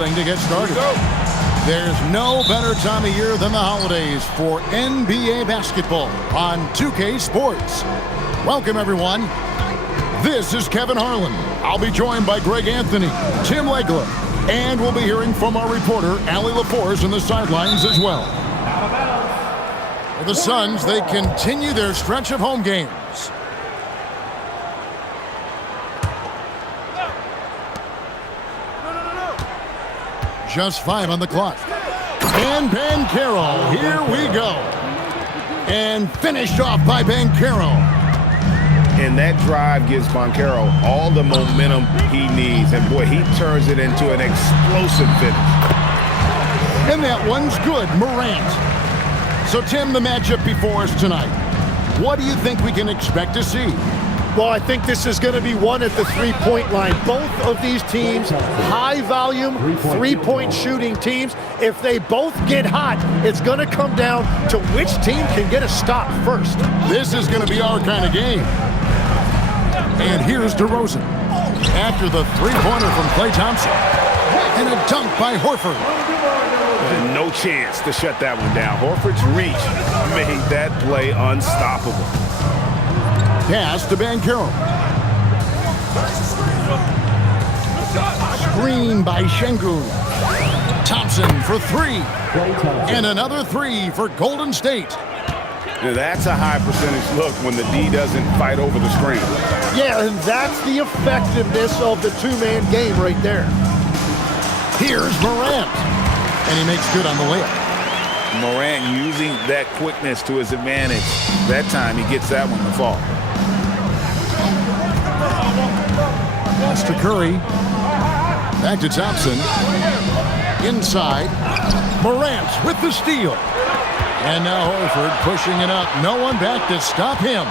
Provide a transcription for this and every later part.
To get started. There's no better time of year than the holidays for NBA basketball on 2K Sports. Welcome, everyone. This is Kevin Harlan. I'll be joined by Greg Anthony, Tim Legler, and we'll be hearing from our reporter, Allie LaForce, on the sidelines as well. For the Suns, they continue their stretch of home games. Just 5 on the clock. And Banchero, here we go. And finished off by Banchero. And that drive gives Banchero all the momentum he needs. And boy, he turns it into an explosive finish. And that one's good, Morant. So Tim, the matchup before us tonight. What do you think we can expect to see? Well, I think this is going to be one at the three-point line. Both of these teams, high-volume, three-point shooting teams. If they both get hot, it's going to come down to which team can get a stop first. This is going to be our kind of game. And here's DeRozan. After the three-pointer from Klay Thompson. And a dunk by Horford. No chance to shut that one down. Horford's reach made that play unstoppable. Pass to Banchero. Screen by Şengün. Thompson for 3. And another 3 for Golden State. Now that's a high percentage look when the D doesn't fight over the screen. Yeah, and that's the effectiveness of the two-man game right there. Here's Morant. And he makes good on the layup. Morant using that quickness to his advantage. That time he gets that one to fall. Pass to Curry. Back to Thompson. Inside. Morant with the steal. And now Horford pushing it up. No one back to stop him.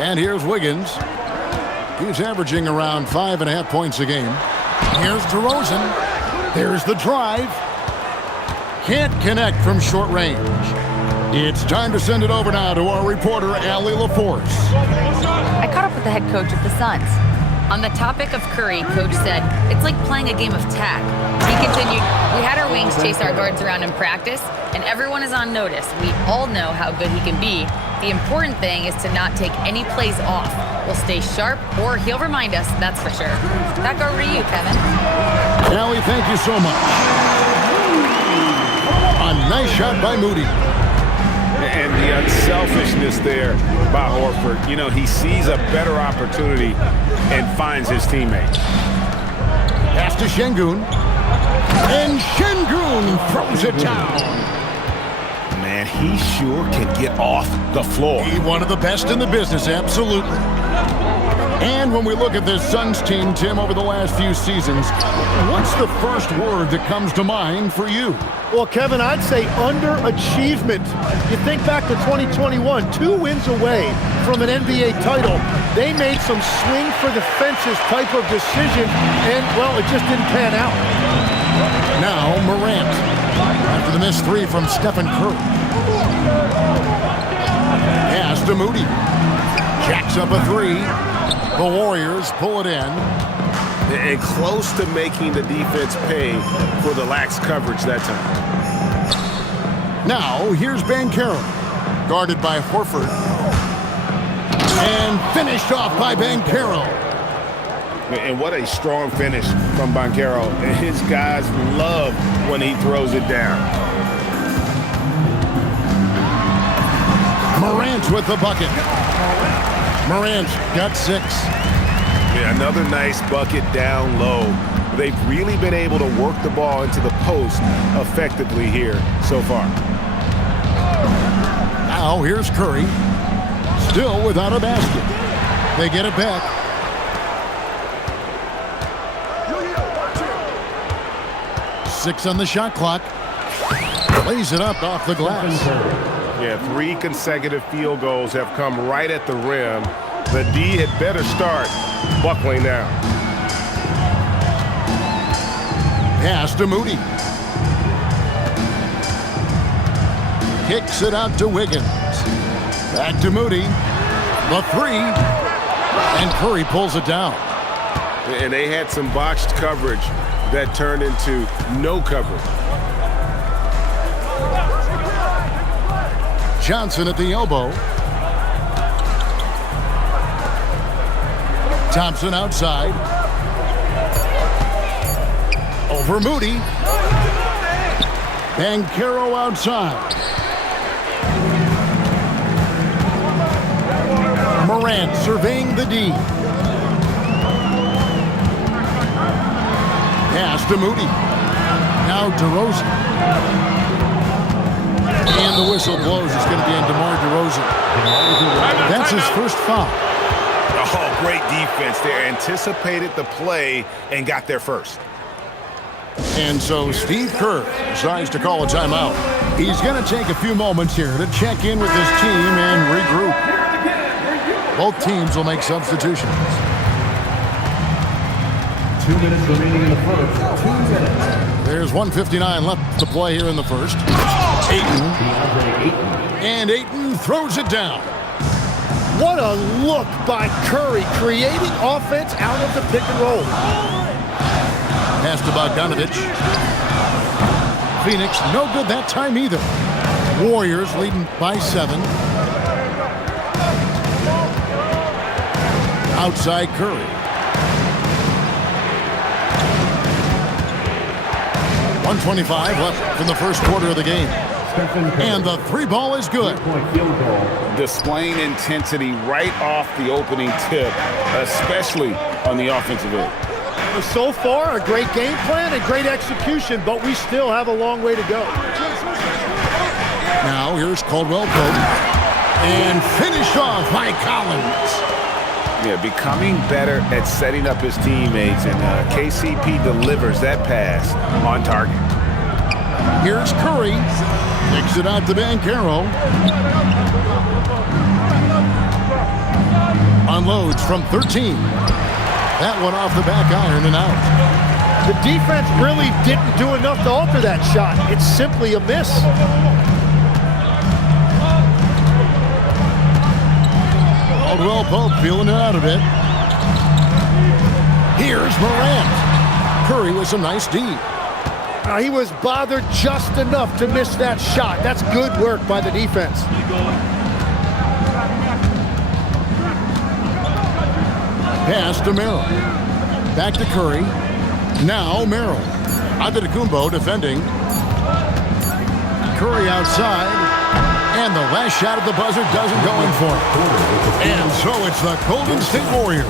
And here's Wiggins. He's averaging around 5.5 points a game. Here's DeRozan. There's the drive. Can't connect from short range. It's time to send it over now to our reporter, Allie LaForce. I caught up with the head coach of the Suns. On the topic of Curry, Coach said, it's like playing a game of tag. He continued, we had our wings chase our guards around in practice, and everyone is on notice. We all know how good he can be. The important thing is to not take any plays off. We'll stay sharp, or he'll remind us, that's for sure. Back over to you, Kevin. Allie, thank you so much. A nice shot by Moody. And the unselfishness there by Horford. You know, he sees a better opportunity and finds his teammate. Pass to Şengün. And Şengün throws it down. Man, he sure can get off the floor. He's one of the best in the business, absolutely. And when we look at this Suns team, Tim, over the last few seasons, what's the first word that comes to mind for you? Well, Kevin, I'd say underachievement. You think back to 2021, 2 wins away from an NBA title. They made some swing for the fences type of decision, and, well, it just didn't pan out. Now Morant, after the missed 3 from Stephen Curry. Pass to Moody. Jacks up a 3. The Warriors pull it in. And close to making the defense pay for the lax coverage that time. Now, here's Banchero. Guarded by Horford. And finished off by Banchero. And what a strong finish from Banchero. And his guys love when he throws it down. Morant with the bucket. Morant got 6. Yeah, another nice bucket down low. They've really been able to work the ball into the post effectively here so far. Now here's Curry. Still without a basket. They get it back. Six on the shot clock. Lays it up off the glass. Yeah, 3 consecutive field goals have come right at the rim. The D had better start buckling now. Pass to Moody. Kicks it out to Wiggins. Back to Moody. The 3. And Curry pulls it down. And they had some botched coverage that turned into no coverage. Johnson at the elbow. Thompson outside. Over Moody. Banchero outside. Morant surveying the D. Pass to Moody. Now DeRozan. And the whistle blows. It's going to be on DeMar DeRozan. That's his first foul. Oh, great defense there. Anticipated the play and got there first. And so Steve Kerr decides to call a timeout. He's going to take a few moments here to check in with his team and regroup. Both teams will make substitutions. 2 minutes remaining in the first. 2 minutes. There's 1:59 left to play here in the first. Ayton. And Ayton throws it down. What a look by Curry, creating offense out of the pick and roll. Pass to Bogdanovich. Phoenix no good that time either. Warriors leading by 7. Outside Curry. 1:25 left from the first quarter of the game. And the 3 ball is good. Displaying intensity right off the opening tip, especially on the offensive end. So far, a great game plan and great execution, but we still have a long way to go. Now here's Caldwell Pope. And finished off by Collins. Yeah, becoming better at setting up his teammates, and KCP delivers that pass on target. Here's Curry. Kicks it out to Banchero. Unloads from 13. That one off the back iron and out. The defense really didn't do enough to alter that shot. It's simply a miss. Caldwell Pope feeling it out a bit. Here's Morant. Curry with some nice D. He was bothered just enough to miss that shot. That's good work by the defense. Pass to Merrill. Back to Curry. Now Merrill. Antetokounmpo defending. Curry outside. And the last shot at the buzzer doesn't go in for it. And so it's the Golden State Warriors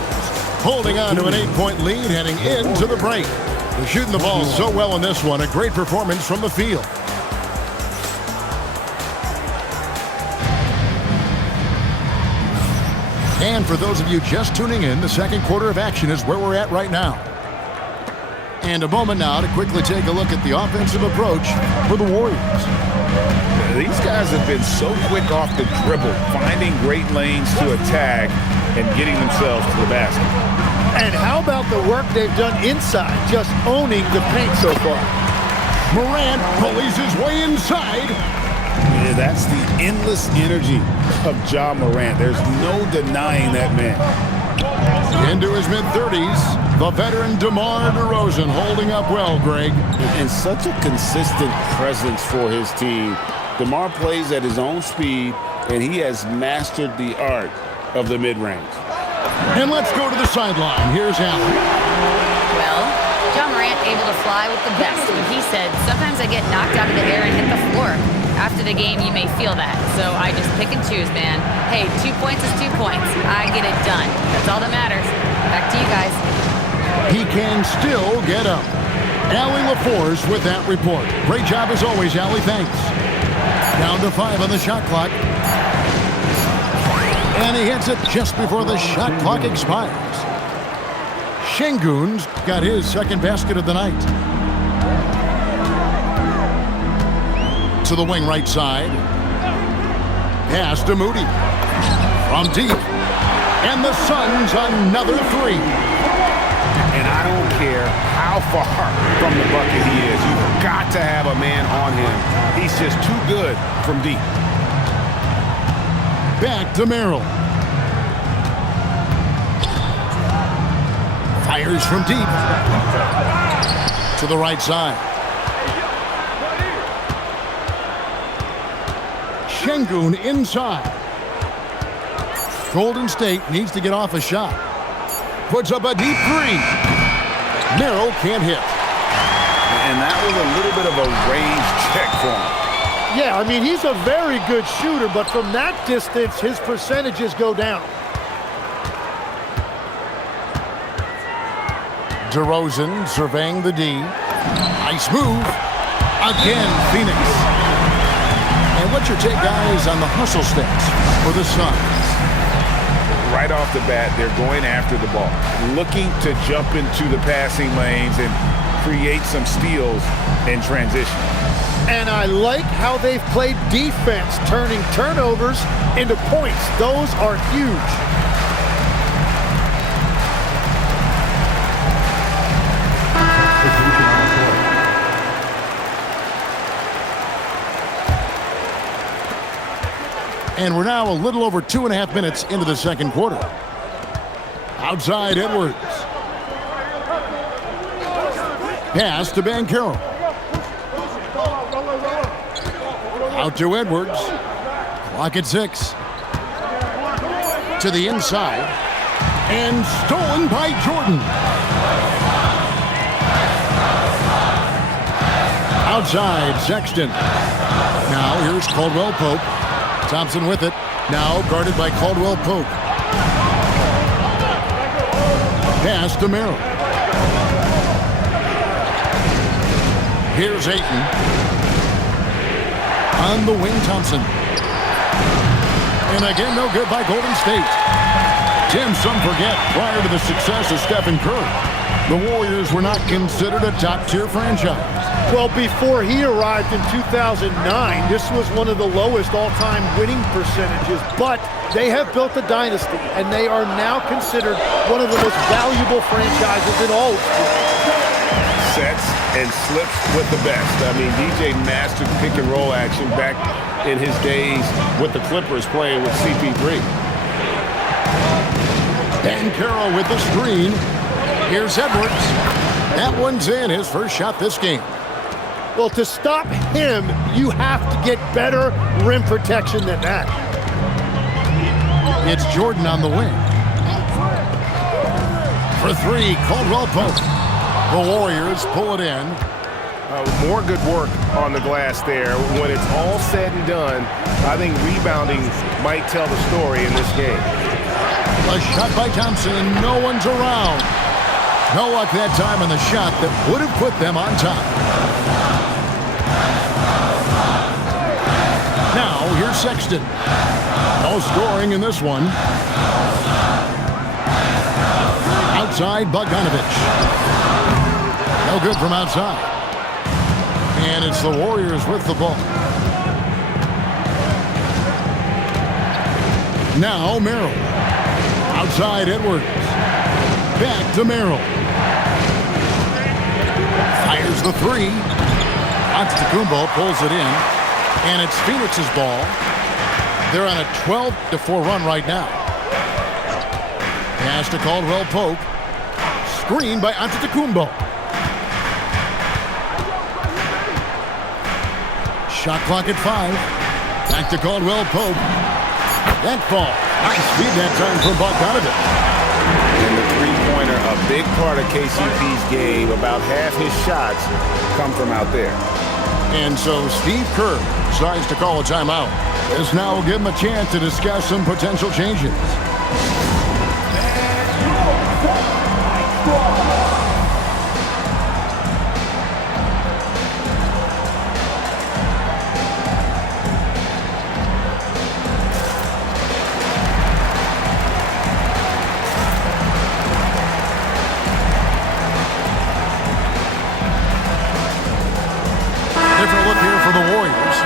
holding on to an 8-point lead heading into the break. They're shooting the ball so well in this one. A great performance from the field. And for those of you just tuning in, the second quarter of action is where we're at right now. And a moment now to quickly take a look at the offensive approach for the Warriors. These guys have been so quick off the dribble, finding great lanes to attack and getting themselves to the basket. And how about the work they've done inside, just owning the paint so far? Morant bullies his way inside. Yeah, that's the endless energy of Ja Morant. There's no denying that man. Into his mid-30s, the veteran DeMar DeRozan holding up well, Greg. And such a consistent presence for his team. DeMar plays at his own speed, and he has mastered the art of the mid-range. And let's go to the sideline. Here's Allen. Well, Ja Morant able to fly with the best. And he said, sometimes I get knocked out of the air and hit the floor. After the game, you may feel that. So I just pick and choose, man. Hey, 2 points is 2 points. I get it done. That's all that matters. Back to you guys. He can still get up. Allie LaForce with that report. Great job as always, Allie. Thanks. Down to 5 on the shot clock. And he hits it just before the shot clock expires. Şengün's got his second basket of the night. To the wing right side. Pass to Moody. From deep. And the Suns another 3. And I don't care how far from the bucket he is. You've got to have a man on him. He's just too good from deep. Back to Merrill. Fires from deep. To the right side. Şengün inside. Golden State needs to get off a shot. Puts up a deep three. Merrill can't hit. And that was a little bit of a range check for him. Yeah, I mean, he's a very good shooter, but from that distance, his percentages go down. DeRozan surveying the D. Nice move. Again, Phoenix. And what's your take, guys, on the hustle stats for the Suns? Right off the bat, they're going after the ball, looking to jump into the passing lanes and create some steals in transition. And I like how they've played defense, turning turnovers into points. Those are huge. And we're now a little over 2.5 minutes into the second quarter. Outside Edwards. Pass to Banchero. Out to Edwards. Clock at 6. To the inside. And stolen by Jordan. Outside Sexton. Now here's Caldwell Pope. Thompson with it. Now guarded by Caldwell Pope. Pass to Merrill. Here's Ayton. On the wing, Thompson. And again, no good by Golden State. Tim, some forget, prior to the success of Stephen Curry, the Warriors were not considered a top-tier franchise. Well, before he arrived in 2009, this was one of the lowest all-time winning percentages, but they have built a dynasty, and they are now considered one of the most valuable franchises in all of sports. Sets and slips with the best. I mean, DJ mastered pick-and-roll action back in his days with the Clippers playing with CP3. Banchero with the screen. Here's Edwards. That one's in, his first shot this game. Well, to stop him, you have to get better rim protection than that. It's Jordan on the wing. For three, Caldwell Pope. The Warriors pull it in. More good work on the glass there. When it's all said and done, I think rebounding might tell the story in this game. A shot by Thompson, and no one's around. No luck that time on the shot that would have put them on top. Now, here's Sexton. No scoring in this one. Outside, Bogdanović. No good from outside. And it's the Warriors with the ball. Now, Merrill. Outside, Edwards. Back to Merrill. Fires the three. Antetokounmpo pulls it in. And it's Phoenix's ball. They're on a 12-4 run right now. Pass to Caldwell Pope. Screen by Antetokounmpo. Shot clock at 5. Back to Caldwell Pope. That ball. Nice speed that time from Bogdanović. And the three-pointer, a big part of KCP's game. About half his shots come from out there. And so Steve Kerr decides to call a timeout. This now will give him a chance to discuss some potential changes. Different look here for the Warriors.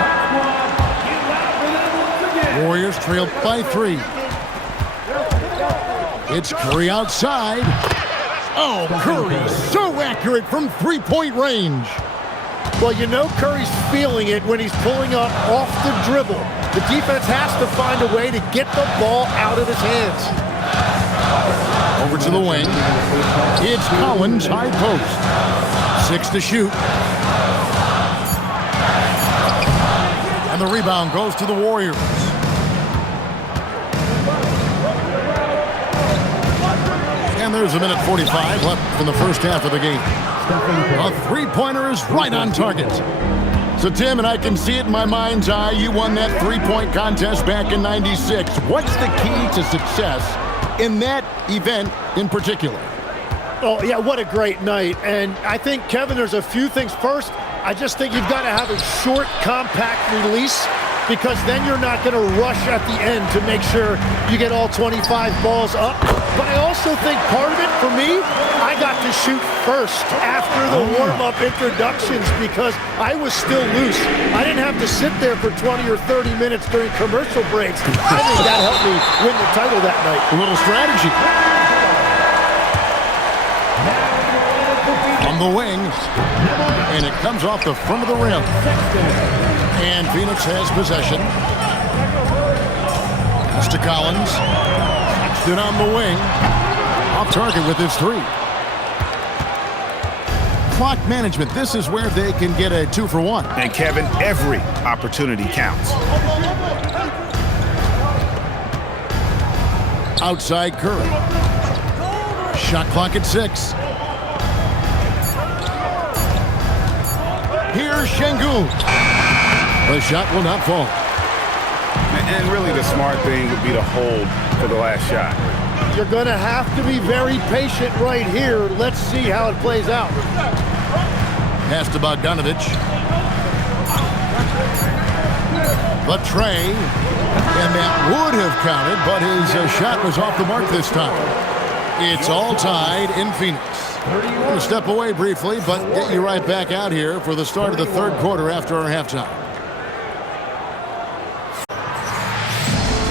Warriors trailed by 3. It's Curry outside. Oh, Curry so accurate from three-point range. Well, you know Curry's feeling it when he's pulling up off the dribble. The defense has to find a way to get the ball out of his hands. Over to the wing. It's Collins, high post. 6 to shoot. And the rebound goes to the Warriors. And there's a minute 45 left in the first half of the game. A three-pointer is right on target. So, Tim, and I can see it in my mind's eye, you won that three-point contest back in '96. What's the key to success in that event in particular? Oh, yeah, what a great night. And I think, Kevin, there's a few things. First, I just think you've got to have a short, compact release, because then you're not going to rush at the end to make sure you get all 25 balls up. But I also think part of it, for me, I got to shoot first after the warm-up introductions because I was still loose. I didn't have to sit there for 20 or 30 minutes during commercial breaks. I think that helped me win the title that night. A little strategy. From the wing, and it comes off the front of the rim. And Phoenix has possession. It's to Collins. Stood on the wing. Off target with his three. Clock management. This is where they can get a 2-for-1. And Kevin, every opportunity counts. Outside Curry. Shot clock at 6. Here's Şengün. The shot will not fall. And really the smart thing would be to hold for the last shot. You're going to have to be very patient right here. Let's see how it plays out. Pass to Bogdanovic. The tray. And that would have counted, but his shot was off the mark this time. It's all tied in Phoenix. I'm going to step away briefly, but get you right back out here for the start of the third quarter after our halftime.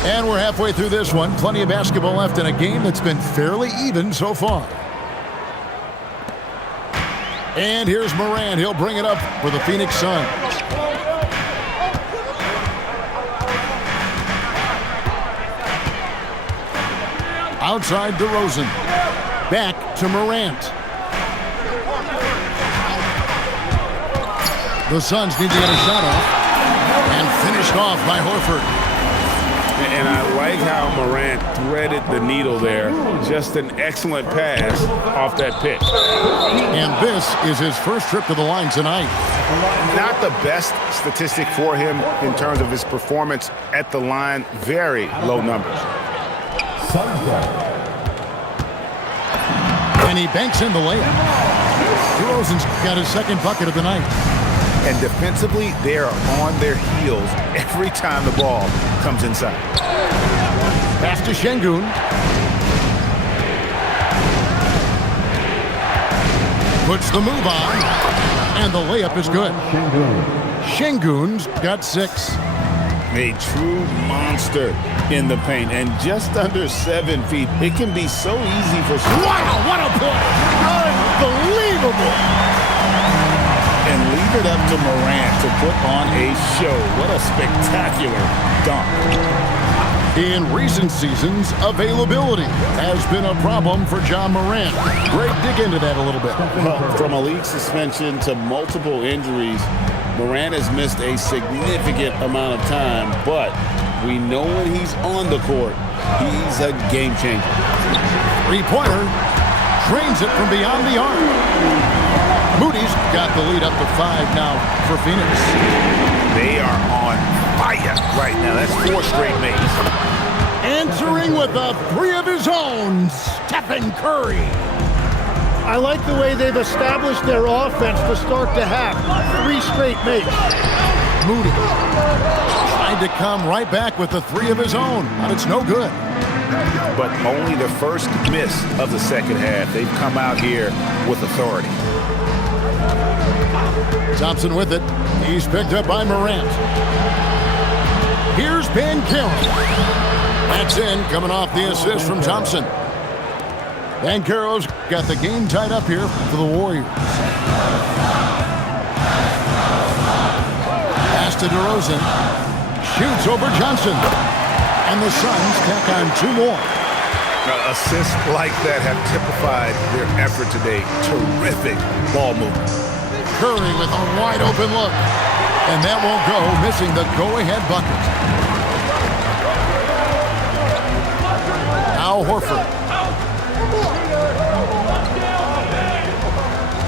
And we're halfway through this one. Plenty of basketball left in a game that's been fairly even so far. And here's Morant. He'll bring it up for the Phoenix Suns. Outside DeRozan. Back to Morant. The Suns need to get a shot off. And finished off by Horford. And I like how Morant threaded the needle there. Just an excellent pass off that pick. And this is his first trip to the line tonight. Not the best statistic for him in terms of his performance at the line. Very low numbers. And he banks in the layup. DeRozan's got his second bucket of the night. And defensively, they are on their heels every time the ball comes inside. Pass to Şengün. Puts the move on. And the layup is good. Şengün's got 6. A true monster in the paint. And just under 7 feet. It can be so easy for... Wow, what a play! Unbelievable! And leave it up to Morant to put on a show. What a spectacular dunk. In recent seasons, availability has been a problem for John Morant. Greg, dig into that a little bit. Well, from a league suspension to multiple injuries, Morant has missed a significant amount of time, but we know when he's on the court, he's a game changer. Three-pointer, drains it from beyond the arc. Moody's got the lead up to 5 now for Phoenix. They are on fire right now. That's 4 straight makes. Answering with a 3 of his own, Stephen Curry. I like the way they've established their offense to start the half. 3 straight makes. Moody tried to come right back with the 3 of his own, but it's no good. But only the first miss of the second half. They've come out here with authority. Thompson with it. He's picked up by Morant. Here's Banchero. That's in, coming off the assist from Thompson. Banchero's got the game tied up here for the Warriors. Pass to DeRozan. Shoots over Johnson. And the Suns tack on 2 more. Assists like that have typified their effort today. Terrific ball movement. Curry with a wide open look. And that won't go, missing the go-ahead bucket. Al Horford.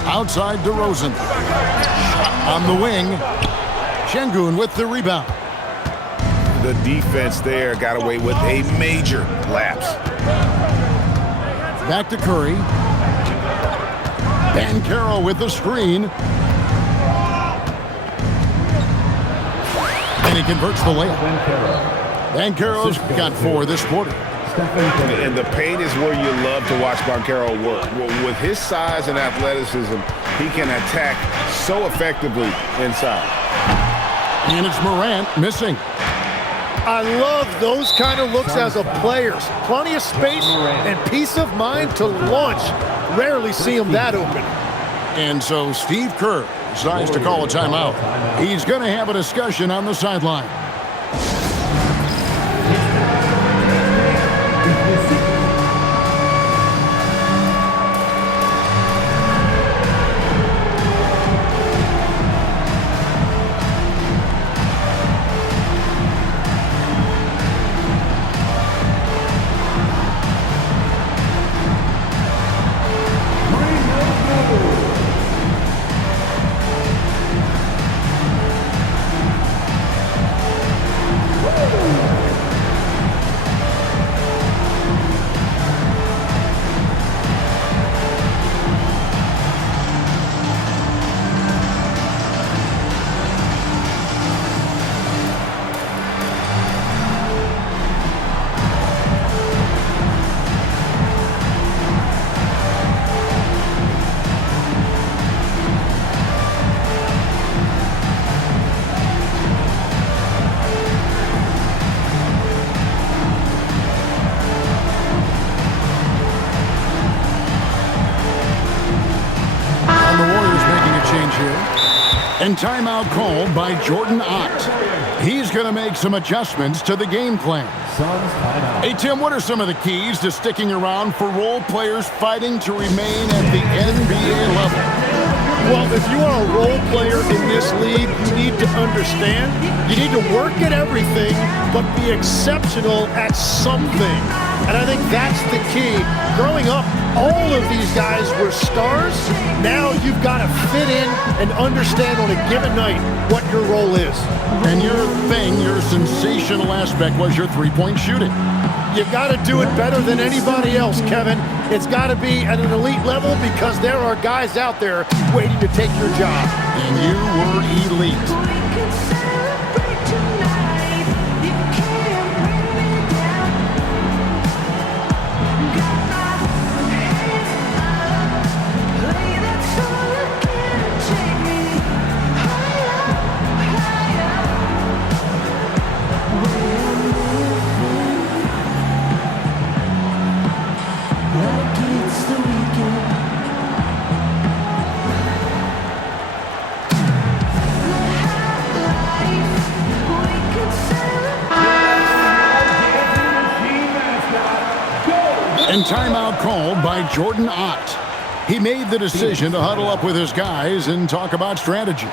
Outside DeRozan. Shot on the wing. Şengün with the rebound. The defense there got away with a major lapse. Back to Curry. Banchero with the screen. And he converts the layup. Banchero's got 4 this quarter. And the paint is where you love to watch Banchero work. With his size and athleticism, he can attack so effectively inside. And it's Morant missing. I love those kind of looks as a player. Plenty of space and peace of mind to launch. Rarely see him that open. And so Steve Kerr decides to call a timeout. He's going to have a discussion on the sideline. And timeout called by Jordan Ott. He's going to make some adjustments to the game plan. Hey, Tim, what are some of the keys to sticking around for role players fighting to remain at the NBA level? Well, if you are a role player in this league, you need to understand, you need to work at everything, but be exceptional at something. And I think that's the key. Growing up, all of these guys were stars. Now you've got to fit in and understand on a given night what your role is. And your sensational aspect was your three-point shooting. You've got to do it better than anybody else, Kevin. It's got to be at an elite level because there are guys out there waiting to take your job. And you were elite. And timeout called by Jordan Ott. He made the decision to huddle up with his guys and talk about strategy.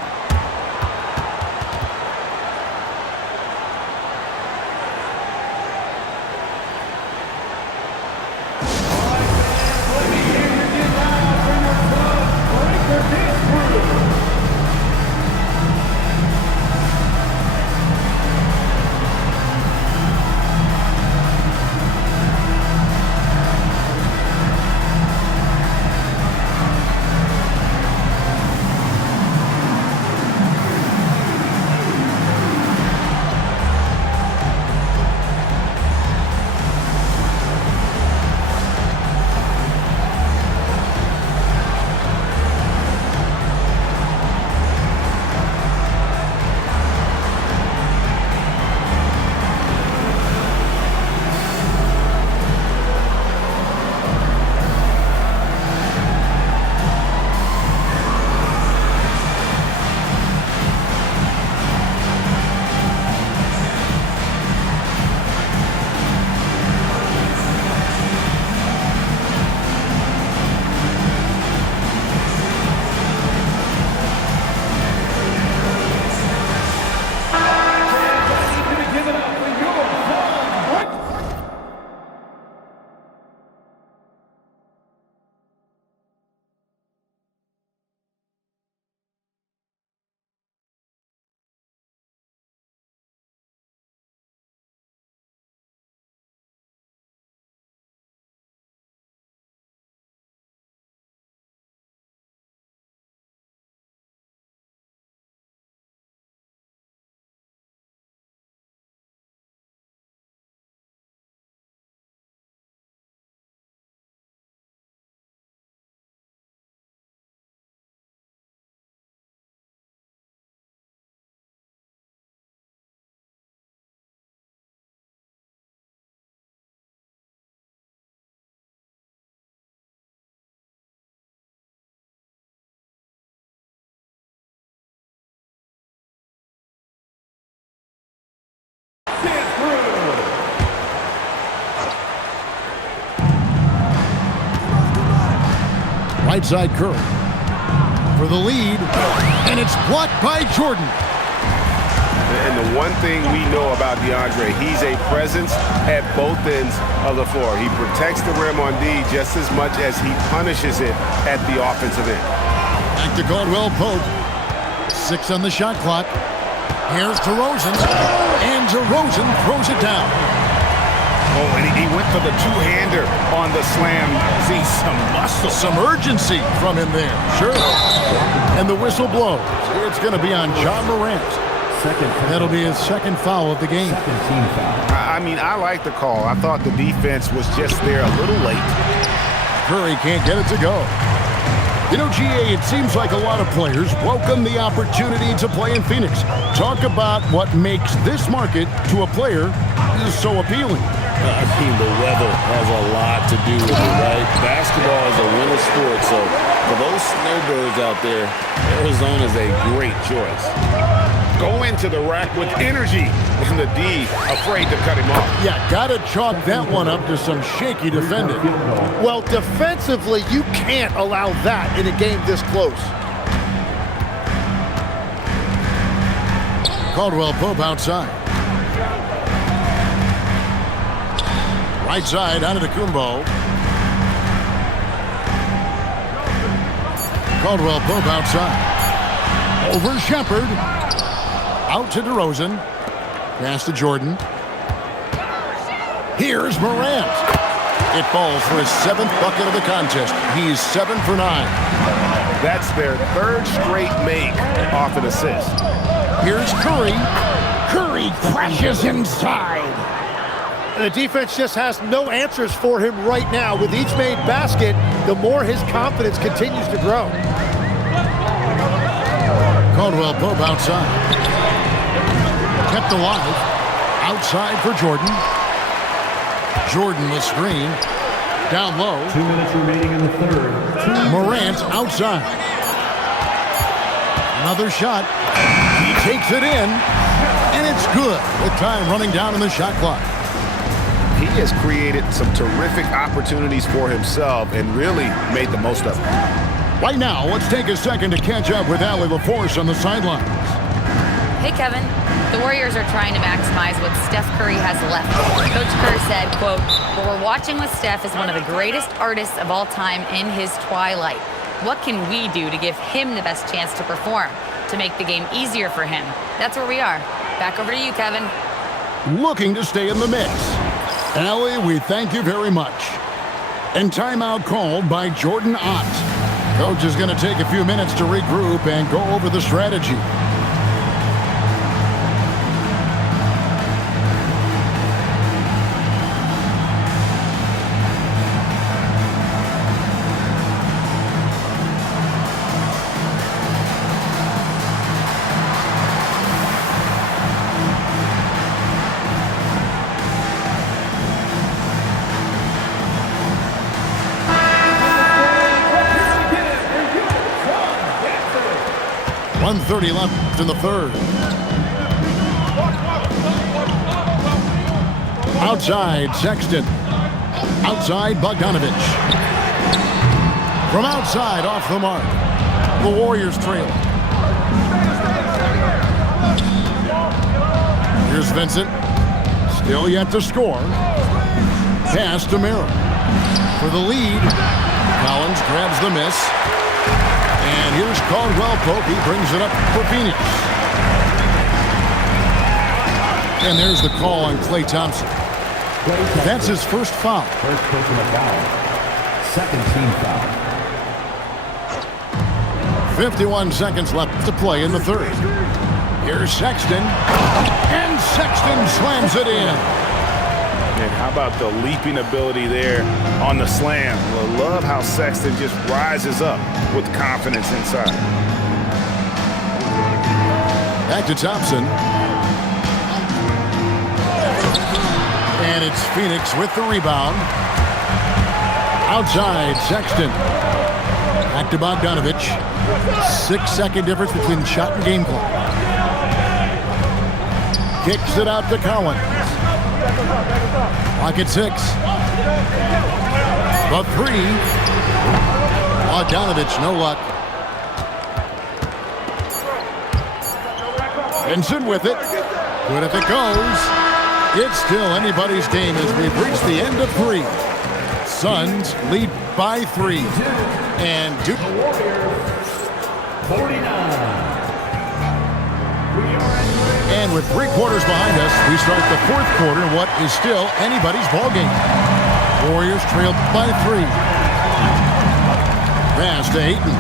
Right side Curry. For the lead. And it's blocked by Jordan. And the one thing we know about DeAndre, he's a presence at both ends of the floor. He protects the rim on D just as much as he punishes it at the offensive end. Back to Caldwell Pope. 6 on the shot clock. Here's DeRozan. And DeRozan throws it down. Oh, and he went for the two-hander on the slam. See some muscle. Some urgency from him there. Sure. And the whistle blows. It's going to be on John Morant. That'll be his second foul of the game. I mean, I like the call. I thought the defense was just there a little late. Curry can't get it to go. You know, GA, it seems like a lot of players welcome the opportunity to play in Phoenix. Talk about what makes this market to a player is so appealing. I mean, the weather has a lot to do with it, right? Basketball is a winter sport, so for those snowbirds out there, Arizona is a great choice. Go into the rack with energy, and the D afraid to cut him off. Yeah, gotta chalk that one up to some shaky defending. Well, defensively, you can't allow that in a game this close. Caldwell Pope outside. Right side, Antetokounmpo. Caldwell Pope outside. Over Shepherd. Out to DeRozan. Pass to Jordan. Here's Morant. It falls for his 7th bucket of the contest. He's 7 for 9. That's their 3rd straight make off an assist. Here's Curry. Curry crashes inside. And the defense just has no answers for him right now. With each made basket, the more his confidence continues to grow. Caldwell Pope outside. Kept alive. Outside for Jordan. Jordan with screen. Down low. 2 minutes remaining in the third. Morant outside. Another shot. He takes it in. And it's good with time running down in the shot clock. He has created some terrific opportunities for himself and really made the most of it. Right now, let's take a second to catch up with Allie LaForce on the sidelines. Hey, Kevin. The Warriors are trying to maximize what Steph Curry has left. Coach Kerr said, quote, "What we're watching with Steph is one of the greatest artists of all time in his twilight. What can we do to give him the best chance to perform, to make the game easier for him?" That's where we are. Back over to you, Kevin. Looking to stay in the mix. Allie, we thank you very much. And timeout called by Jordan Ott. Coach is going to take a few minutes to regroup and go over the strategy. .30 left in the third. Outside, Sexton. Outside, Bogdanovic. From outside, off the mark. The Warriors trail. Here's Vincent. Still yet to score. Pass to Merrill. For the lead. Collins grabs the miss. And here's Caldwell Pope. He brings it up for Phoenix. And there's the call on Klay Thompson. That's his first foul. First personal foul. Second team foul. 51 seconds left to play in the third. Here's Sexton. And Sexton slams it in. And how about the leaping ability there on the slam? I love how Sexton just rises up with confidence inside. Back to Thompson. And it's Phoenix with the rebound. Outside, Sexton. Back to Bogdanovic. 6-second difference between shot and game clock. Kicks it out to Collins. Clock at 6. The three. Bogdanovich, no luck. Vincent with it. Good if it goes. It's still anybody's game as we've reached the end of 3. Suns lead by 3. And Duke. 49. And with 3 quarters behind us, we start the 4th quarter in what is still anybody's ballgame. Warriors trailed by 3. Pass to Ayton.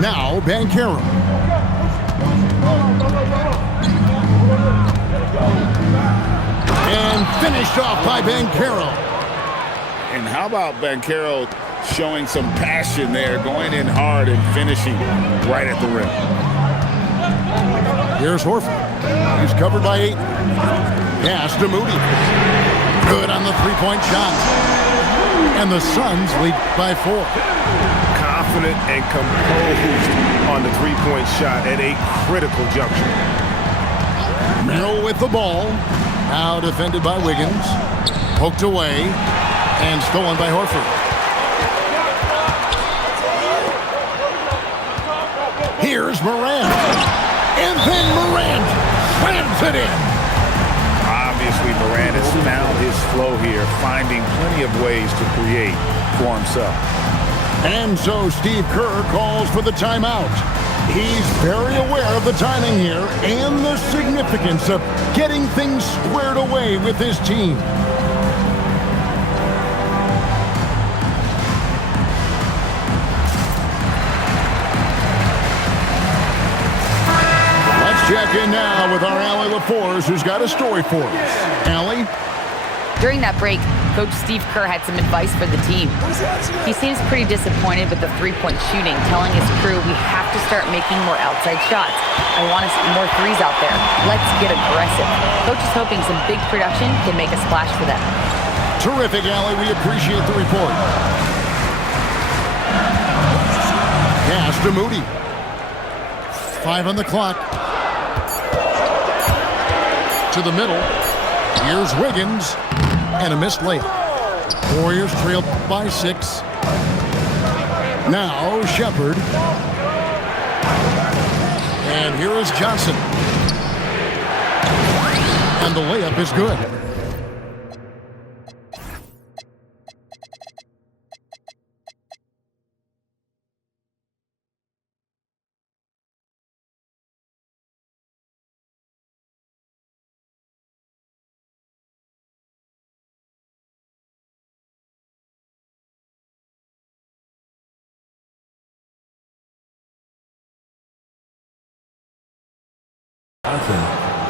Now Banchero. And finished off by Banchero. And how about Banchero showing some passion there, going in hard and finishing right at the rim. Here's Horford. He's covered by 8. Pass to Moody. Good on the 3-point shot. And the Suns lead by 4. Confident and composed on the 3-point shot at a critical juncture. Merrill with the ball. Now defended by Wiggins. Poked away and stolen by Horford. Here's Morant. And then Morant slams it in. Obviously, Morant has found his flow here, finding plenty of ways to create for himself. And so Steve Kerr calls for the timeout. He's very aware of the timing here and the significance of getting things squared away with his team. Check in now with our Allie LaForce, who's got a story for us. Allie? During that break, Coach Steve Kerr had some advice for the team. He seems pretty disappointed with the 3-point shooting, telling his crew we have to start making more outside shots. I want to see more threes out there. Let's get aggressive. Coach is hoping some big production can make a splash for them. Terrific, Allie. We appreciate the report. Pass to Moody. 5 on the clock. To the middle. Here's Wiggins. And a missed layup. Warriors trailed by 6. Now Shepherd. And here is Johnson. And the layup is good.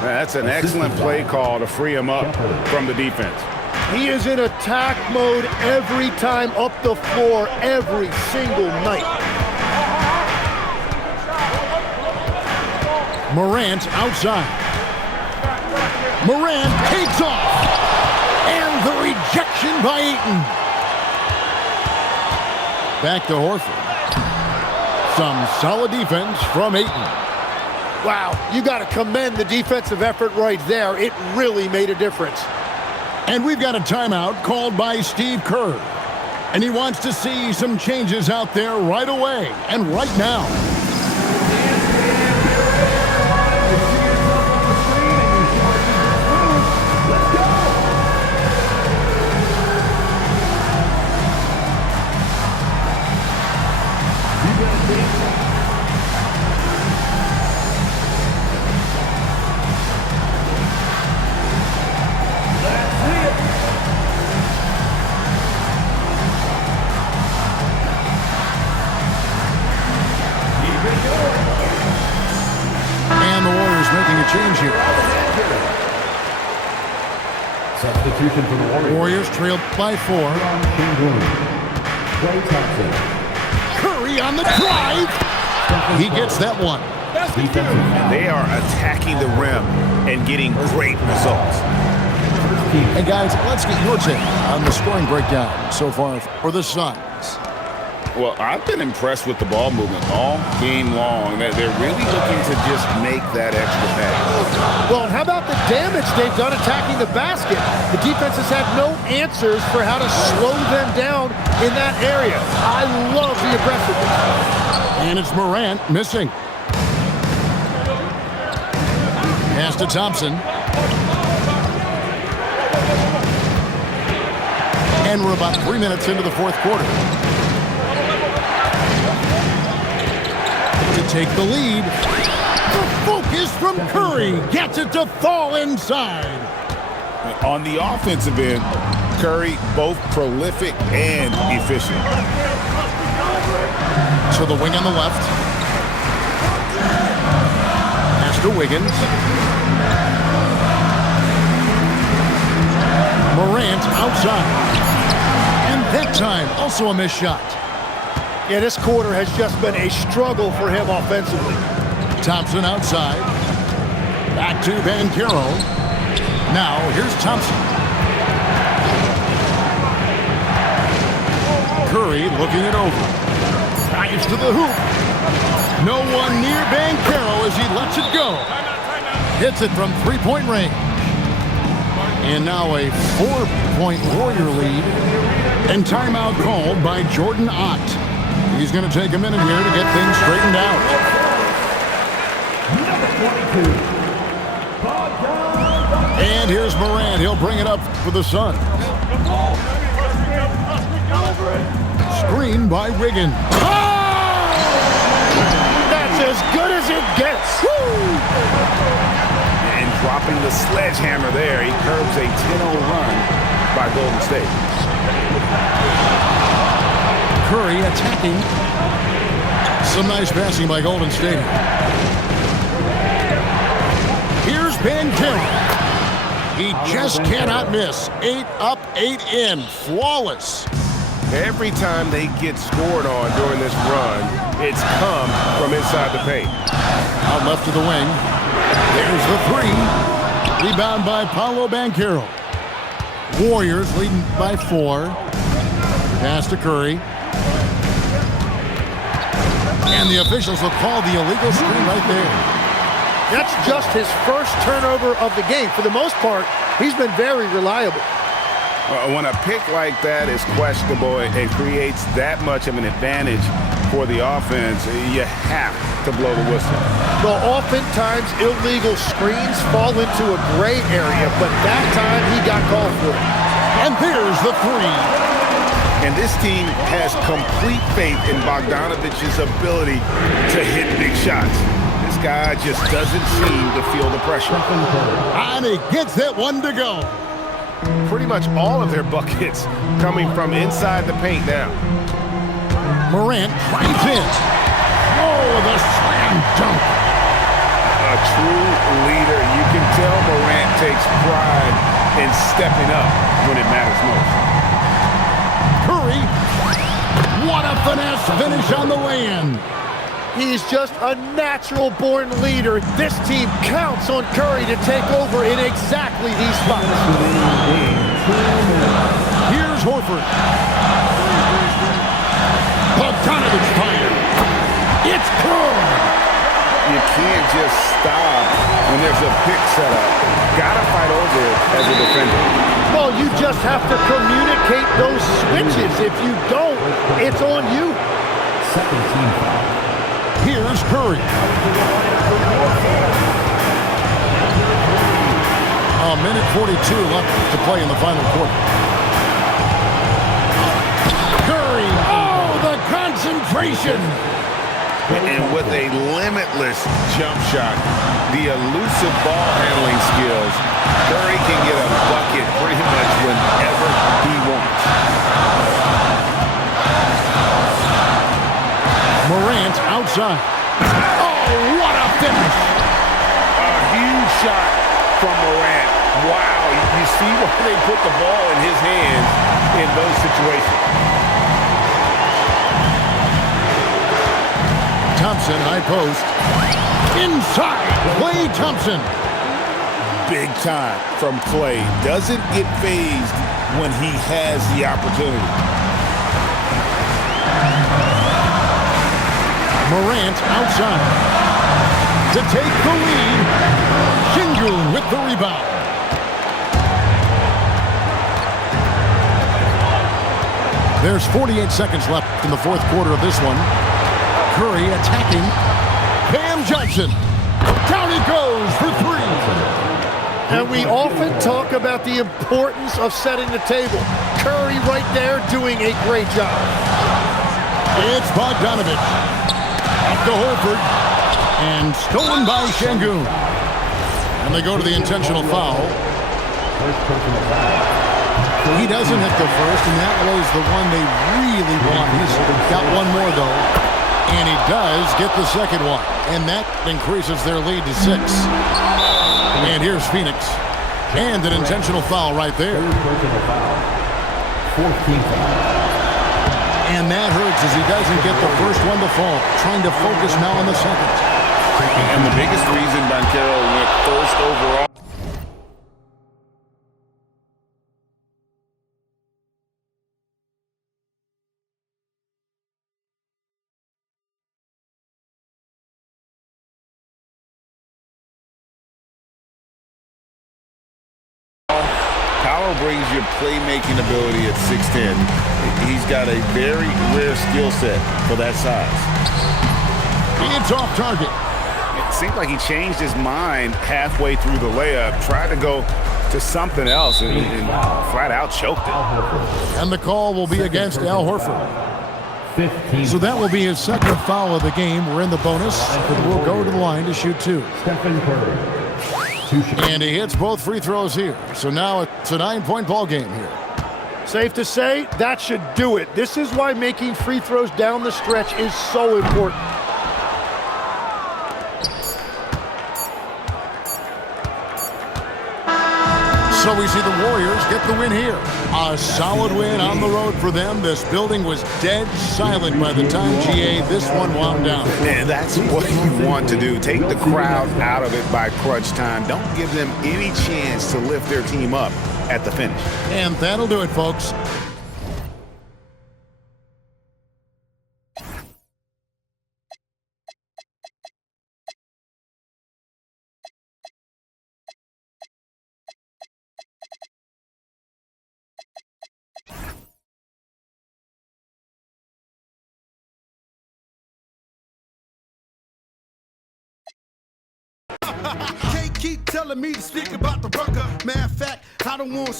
That's an excellent play call to free him up from the defense. He is in attack mode every time up the floor, every single night. Morant outside. Morant takes off. And the rejection by Ayton. Back to Horford. Some solid defense from Ayton. Wow, you got to commend the defensive effort right there. It really made a difference. And we've got a timeout called by Steve Kerr. And he wants to see some changes out there right away and right now. Change here. Substitution for the Warriors trailed by 4. Klay Thompson. Curry on the drive. He gets that one. And they are attacking the rim and getting great results. Hey guys, let's get your take on the scoring breakdown so far for the Suns. Well, I've been impressed with the ball movement all game long. They're really looking to just make that extra pass. Well, how about the damage they've done attacking the basket? The defense has had no answers for how to slow them down in that area. I love the aggressiveness. And it's Morant missing. Pass to Thompson. And we're about 3 minutes into the fourth quarter. To take the lead. The focus from Curry. Gets it to fall inside. On the offensive end, Curry both prolific and efficient. To the wing on the left. Pass to Wiggins. Morant outside. And that time, also a missed shot. Yeah, this quarter has just been a struggle for him offensively. Thompson outside. Back to Banchero. Now, here's Thompson. Curry looking it over. Drives to the hoop. No one near Banchero as he lets it go. Hits it from three-point range. And now a 4-point Warrior lead. And timeout called by Jordan Ott. He's going to take a minute here to get things straightened out. And here's Morant. He'll bring it up for the Suns. Screen by Wiggins. Oh! That's as good as it gets. Woo! And dropping the sledgehammer there, he curbs a 10-0 run by Golden State. Curry attacking. Some nice passing by Golden State. Here's Banchero. He just cannot miss. 8 up, 8 in. Flawless. Every time they get scored on during this run, it's come from inside the paint. Out left to the wing. There's the three. Rebound by Paolo Banchero. Warriors leading by 4. Pass to Curry. And the officials will call the illegal screen right there. That's just his first turnover of the game. For the most part, he's been very reliable. When a pick like that is questionable and creates that much of an advantage for the offense, you have to blow the whistle. Well, oftentimes illegal screens fall into a gray area, but that time he got called for it. And there's the three. And this team has complete faith in Bogdanovic's ability to hit big shots. This guy just doesn't seem to feel the pressure. And he gets that one to go. Pretty much all of their buckets coming from inside the paint now. Morant drives in. Oh, the slam dunk. A true leader. You can tell Morant takes pride in stepping up when it matters most. Curry. What a finesse finish on the way-in. He's just a natural-born leader. This team counts on Curry to take over in exactly these spots. Here's Horford. Bogdanovic fired. It's Curry. You can't just stop when there's a pick set up. Gotta fight over it as a defender. Well, you just have to communicate those switches. If you don't, it's on you. Second team foul. Here's Curry. A minute 42 left to play in the final quarter. Curry. Oh, the concentration. And with a limitless jump shot, the elusive ball handling skills, Curry can get a bucket pretty much whenever he wants. Morant outside. Oh, what a finish. A huge shot from Morant. Wow, you see why they put the ball in his hands in those situations. Thompson, high post. Inside, Klay Thompson. Big time from Klay. Doesn't get phased when he has the opportunity. Morant outside. To take the lead, Sengun with the rebound. There's 48 seconds left in the fourth quarter of this one. Curry attacking. Cam Johnson. Down he goes for three. And we often talk about the importance of setting the table. Curry right there doing a great job. It's Bogdanovich. Up to Horford. And stolen by Sengun. And they go to the intentional foul. He doesn't hit the first, and that was the one they really want. He's got one more, though. And he does get the second one. And that increases their lead to 6. And here's Phoenix. And an intentional foul right there. And that hurts as he doesn't get the first one to fall. Trying to focus now on the second. And the biggest reason Banchero went first overall. Paolo brings your playmaking ability at 6'10". He's got a very rare skill set for that size. It's off target. It seemed like he changed his mind halfway through the layup, tried to go to something else, and flat out choked it. And the call will be against Al Horford. 15. So that will be his second foul of the game. We're in the bonus. We'll go to the line to shoot 2. Stephen Curry. 2 shots. And he hits both free throws here. So now it's a 9-point ball game here. Safe to say, that should do it. This is why making free throws down the stretch is so important. So we see the Warriors get the win here. A solid win on the road for them. This building was dead silent by the time, GA, this one wound down. And that's what you want to do. Take the crowd out of it by crunch time. Don't give them any chance to lift their team up at the finish. And that'll do it, folks. Can't keep telling me to speak about the rucker. Matter of fact, I don't want to